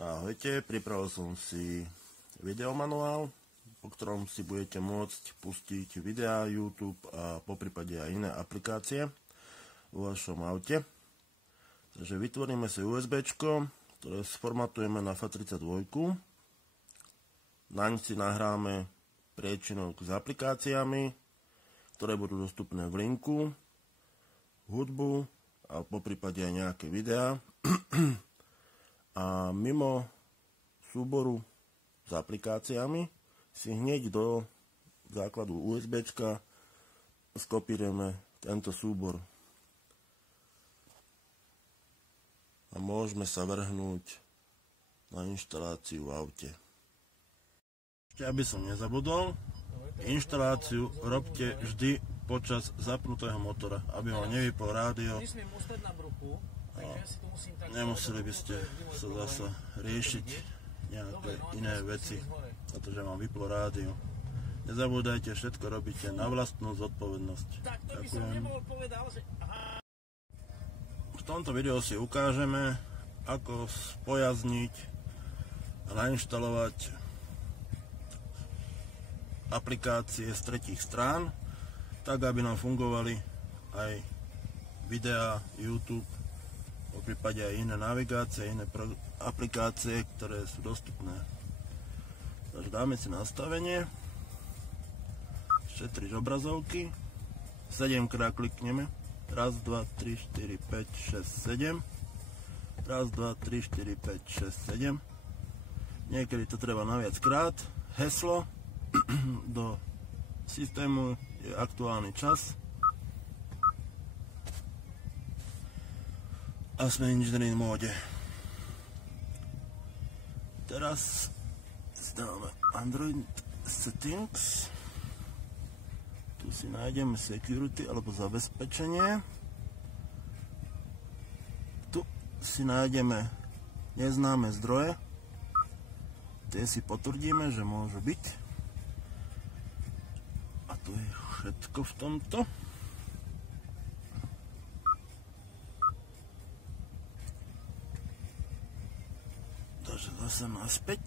Ahojte, pripravil som si videomanuál, po ktorom si budete môcť pustiť videá, YouTube a poprípade aj iné aplikácie vo vašom aute. Takže vytvoríme si USBčko, ktoré sformatujeme na FAT32. Naň si nahráme priečinok s aplikáciami, ktoré budú dostupné v linku, hudbu a poprípade aj nejaké videá. A mimo súboru s aplikáciami si hneď do základu USBčka skopírujeme tento súbor. A môžeme sa vrhnúť na inštaláciu v aute. Ešte aby som nezabudol, inštaláciu robte vždy počas zapnutého motora, aby ho nevypol rádio. Nemuseli by ste sa zase riešiť nejaké iné veci, pretože vám vyplo rádio. Nezabúdajte, všetko robíte na vlastnú zodpovednosť. Ďakujem. V tomto videu si ukážeme, ako spojazniť a nainštalovať aplikácie z tretích strán, tak aby nám fungovali aj videá, YouTube, po prípade aj iné navigácie, iné aplikácie, ktoré sú dostupné. Takže dáme si nastavenie, šetriť obrazovky, 7 krát klikneme, 1, 2, 3, 4, 5, 6, 7, 1, 2, 3, 4, 5, 6, 7, niekedy to treba na viac krát, heslo do systému je aktuálny čas a sme v inženýrnej móde. Teraz si dáme Android Settings, tu si nájdeme Security alebo zabezpečenie, tu si nájdeme neznáme zdroje, tie si potvrdíme, že môžu byť, a to je všetko v tomto. Takže zase naspäť,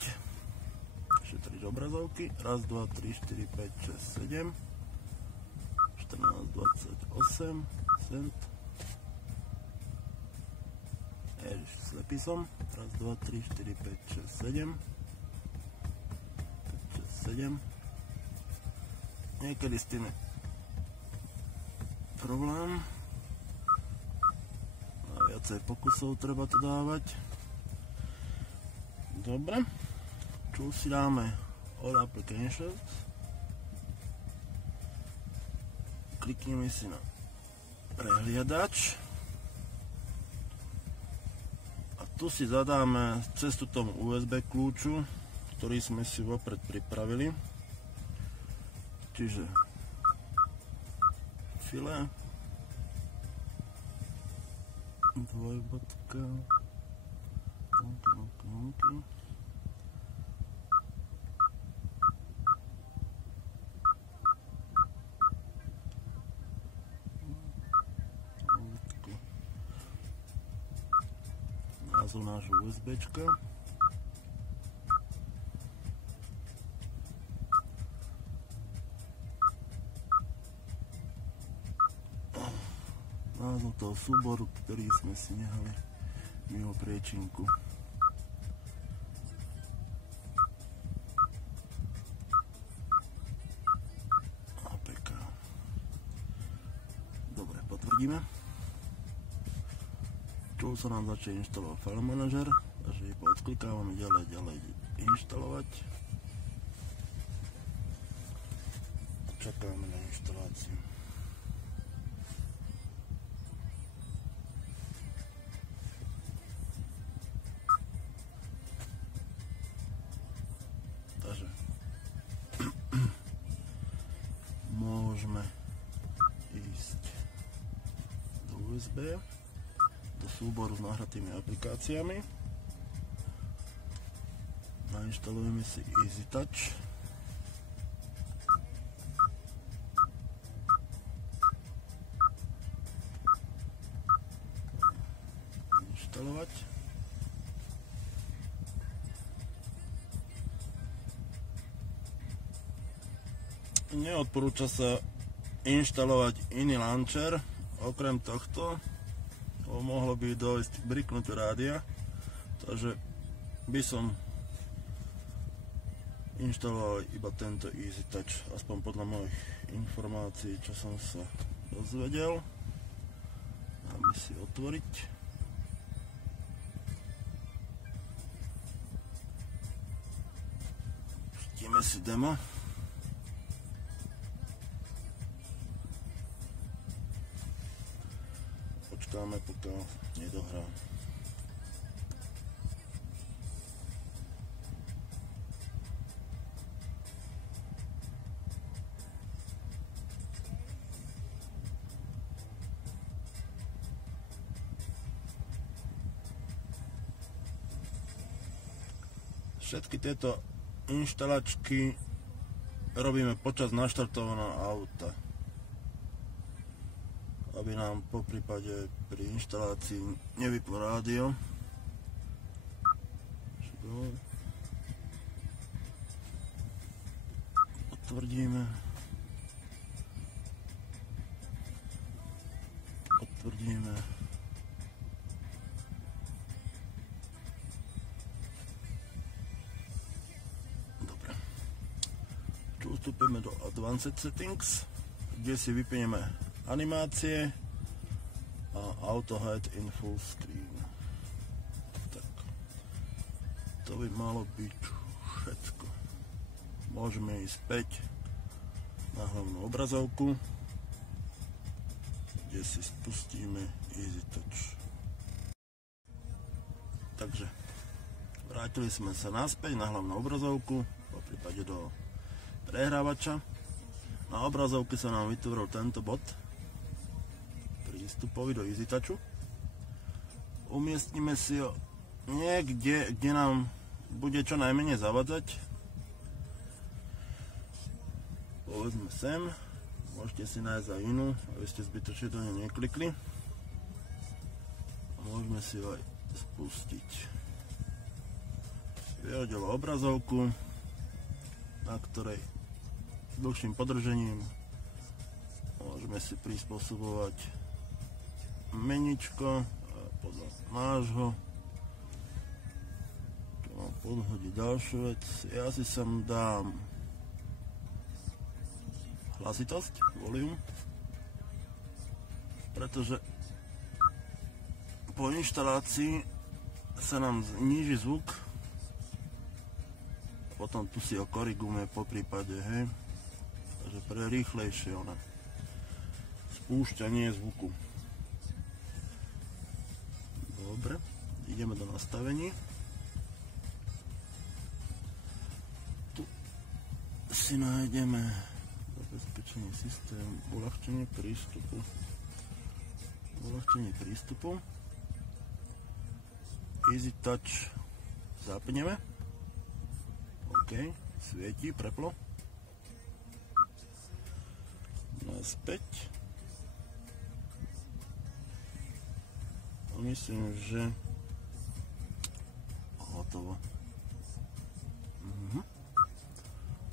šetriť obrazovky, 1, 2, 3, 4, 5, 6, 7, 14, 28, cent. Slepý som, 1, 2, 3, 4, 5, 6, 7, 5, 6, 7. Niekedy s tým je problém, a viacej pokusov treba to dávať. Dobre, tu si dáme All Applications, klikneme si na prehliadač a tu si zadáme cestu tomu USB kľúču, ktorý sme si vopred pripravili, čiže file, dvojbodka, názov nášho USBčka, názov toho súboru, ktorý sme si nehali mimo priečinku. APK. Dobre, potvrdíme. Tu sa nám začne inštalovať File Manager, takže iba odklikávame ďalej inštalovať. Čakáme na inštaláciu. Takže môžeme ísť do USB, do súboru s nahratými aplikáciami. Nainštalujeme si EasyTouch. Inštalovať. neodporúča sa inštalovať iný launcher, okrem tohto, mohlo by dojsť k briknutiu rádia, takže by som inštaloval iba tento EasyTouch, aspoň podľa mojich informácií, čo som sa dozvedel. Dáme si otvoriť. Pustíme si demo. Počkáme, pokiaľ nedohrá. Všetky tieto inštalačky robíme počas naštartovaného auta, aby nám po prípade pri inštalácii nevyplo rádio. Potvrdíme. Vstúpime do Advanced Settings, kde si vypneme animácie a Auto Head in Full Screen. Tak, to by malo byť všetko. Môžeme ísť späť na hlavnú obrazovku, kde si spustíme EasyTouch. Takže vrátili sme sa naspäť na hlavnú obrazovku, po prípade do prehrávača. Na obrazovke sa nám vytvoril tento bod prístupový do EasyTouchu. Umiestnime si ho niekde, kde nám bude čo najmenej zavadzať. Povedzme sem. Môžete si nájsť aj inú, aby ste zbytočne do nej neklikli. A môžeme si ho aj spustiť. Vyhodilo obrazovku, na ktorej dlhším podržením môžeme si prispôsobovať meničko podľa nášho. Tu mám podhodiť ďalšiu vec. Ja si sem dám hlasitosť, volume, pretože po inštalácii sa nám zníži zvuk, potom tu si ho korigujeme po prípade, hej. Takže pre rýchlejšie spúšťanie zvuku. Dobre, ideme do nastavení. Tu si nájdeme zabezpečenie systému, uľahčenie prístupu. EasyTouch zapneme. OK, svieti, preplo. Naspäť. A myslím, že hotovo.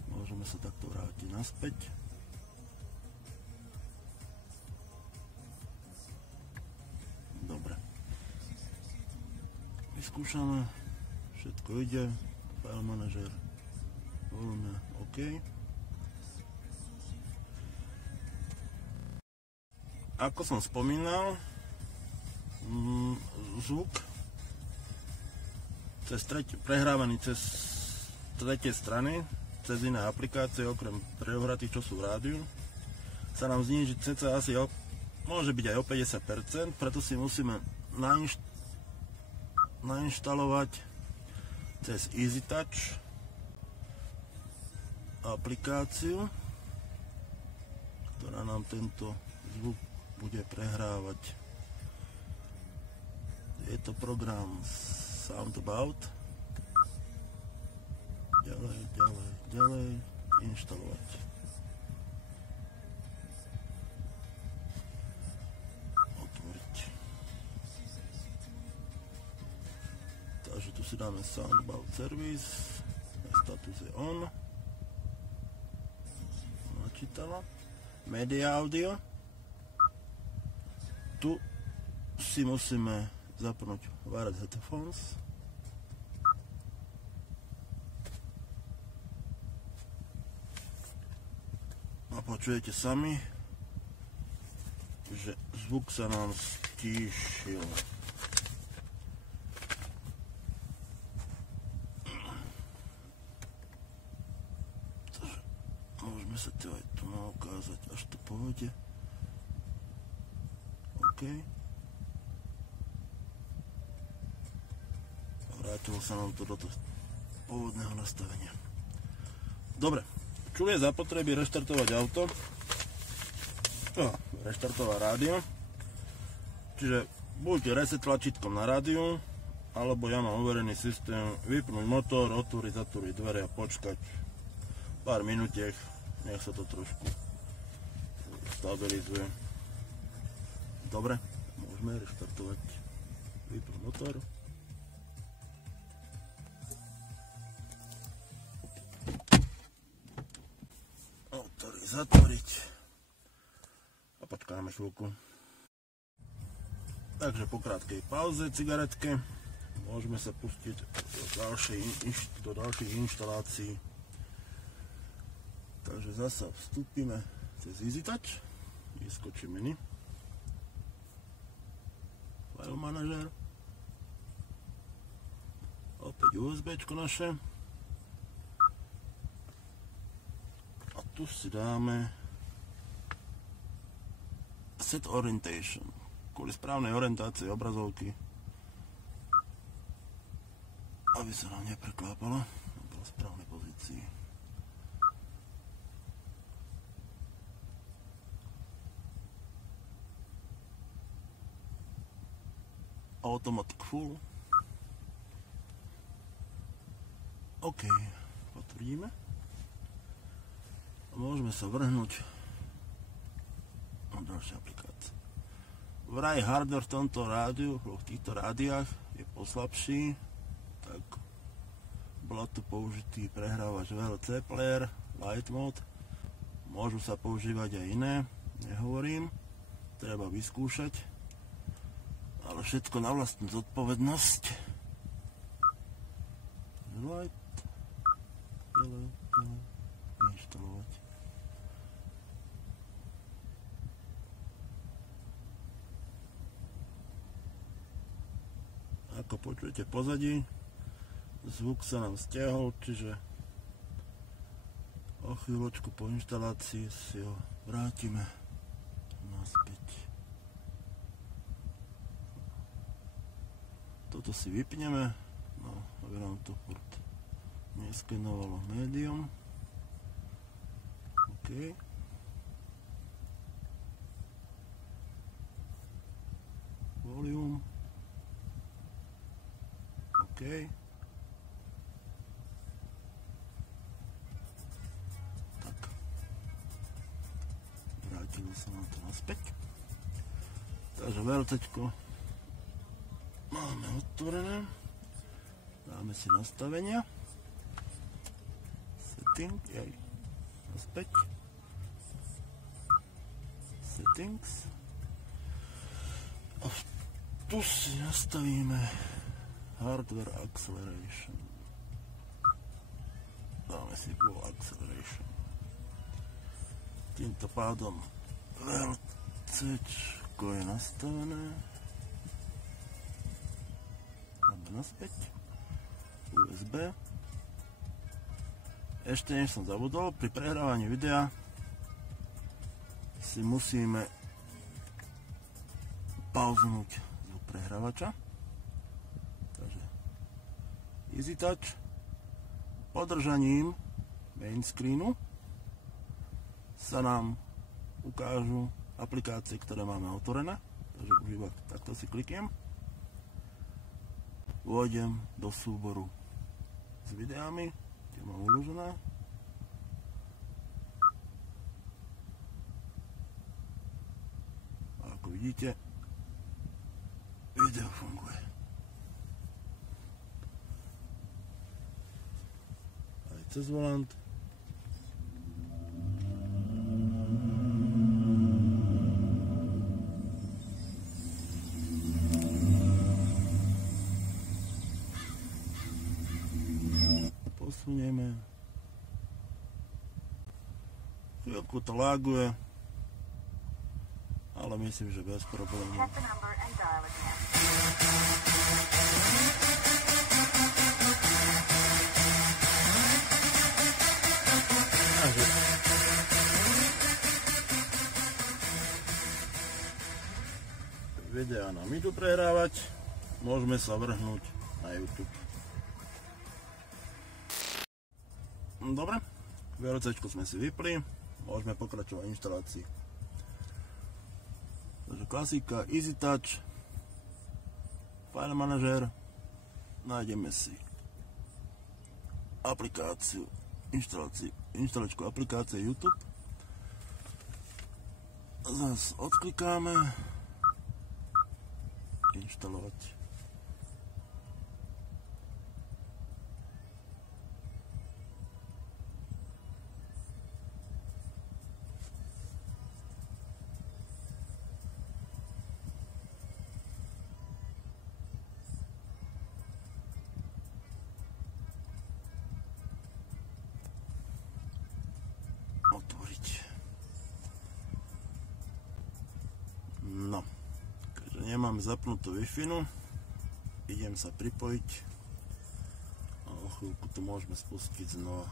Môžeme sa takto vrátiť naspäť. Dobre. Vyskúšame. Všetko ide. File manager. Voľme OK. Ako som spomínal, zvuk prehrávaný cez tretie strany, cez iné aplikácie, okrem predohratých, čo sú v rádiu, sa nám zníži cca asi môže byť aj o 50%, preto si musíme nainštalovať cez EasyTouch aplikáciu, ktorá nám tento zvuk bude prehrávať. Je to program Soundabout. Ďalej, inštalovať. Otvoriť. Takže tu si dáme Soundabout Service, status je on. Kapitala. Media audio. Tu si musíme zapnúť wireless headphones. A počujete sami, že zvuk sa nám stíšil. Môžeme sa to aj tu ukázať, až to pôjde. OK. Vrátilo sa nám to do toho pôvodného nastavenia. Dobre, čo je zapotreby reštartovať auto? Reštartovať rádio. Čiže buď reset tlačítkom na rádiu, alebo ja mám overený systém vypnúť motor, otvoriť, zatvoriť dvere a počkať pár minutiek, nech sa to trošku stabilizuje. Dobre, môžeme reštartovať. Vypnúť motor. Otvoriť, zatvoriť. A počkáme chvíľku. Takže po krátkej pauze cigaretke môžeme sa pustiť do ďalších inštalácií. Takže zasa vstúpime cez EasyTouch, vyskočí menu, File Manager, opäť USBčko naše a tu si dáme Set Orientation, kvôli správnej orientácii obrazovky, aby sa nám nepreklápalo, aby bola v správnej pozícii. Automatic full. OK, potvrdíme. A môžeme sa vrhnúť na ďalšie aplikácie. Vraj hardware v tomto rádiu, v týchto rádiách je poslabší, tak bola tu použitý prehrávač VLC player, light mode. Môžu sa používať aj iné, nehovorím, treba vyskúšať. Ale všetko na vlastnú zodpovednosť. Inštalovať. Ako počujete pozadí, zvuk sa nám stiahol, čiže o chvíľočku po inštalácii si ho vrátime naspäť. Toto si vypneme, no, aby nám to furt neskenovalo médium. OK. Volume. OK. Tak. Vrátilo sa nám to naspäť. Takže VLCčko máme otvorené, dáme si nastavenia, setting, naspäť, settings a tu si nastavíme hardware acceleration, dáme si full acceleration, týmto pádom VLCčko je nastavené. Naspäť, USB. Ešte než som zabudol, pri prehrávaní videa si musíme pauznúť zvuk prehrávača. Takže EasyTouch, podržaním main screenu sa nám ukážu aplikácie, ktoré máme otvorené. Takže už iba takto si kliknem. Vôjdem do súboru s videami, kde mám uložené. A ako vidíte, video funguje. Aj cez volant. Chvíľku to láguje, ale myslím, že bez problémov. Takže videá nám idú prehrávať, môžeme sa vrhnúť na YouTube. Dobre, VLCčko sme si vypli, môžeme pokračovať v inštalácii. Takže klasika, EasyTouch, File Manager, nájdeme si aplikáciu, inštalačku aplikácie YouTube. Zas odklikáme, inštalovať. Otvoriť. No, keďže nemám zapnutú Wi-Fi, idem sa pripojiť a o chvíľku to môžeme spustiť znova.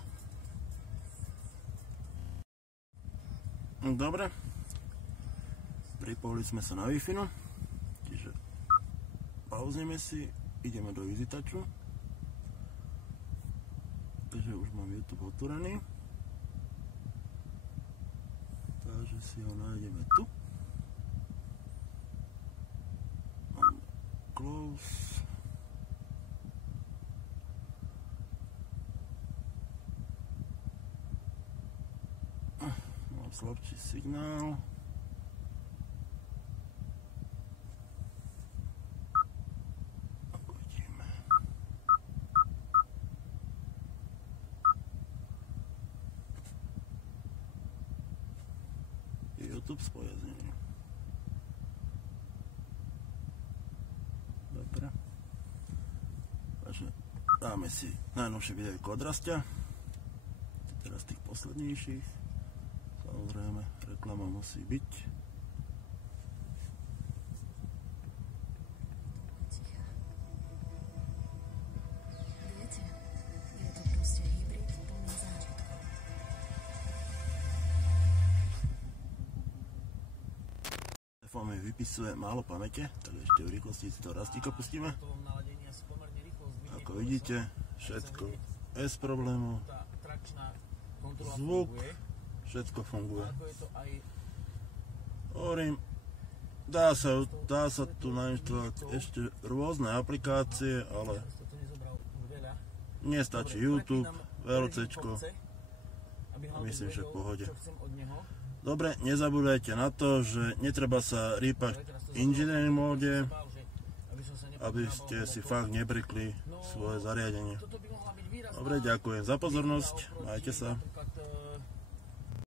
Dobre, pripojili sme sa na Wi-Fi, čiže pauzneme si, ideme do EasyTouchu, takže už mám YouTube otvorený. Takže si ho nájdeme tu. Máme close. Mám slabší signál. Ako vidíme. YouTube spojaznenie. Dobre. Takže dáme si najnovšie videjko od Rastia. Teraz tých poslednejších. Samozrejme, reklama musí byť. Telefón mi vypisuje málo pamäte, tak ešte v rýchlosti si to Rastíka pustíme. Ako vidíte, všetko bez problémov. Zvuk, všetko funguje. Hovorím, dá sa tu nainštalovať ešte rôzne aplikácie, ale nestačí YouTube, VLCčko a myslím, že v pohode. Dobre, nezabúdajte na to, že netreba sa rýpať v engineering móde, aby ste si fakt nebrikli svoje zariadenie. Dobre, ďakujem za pozornosť, majte sa.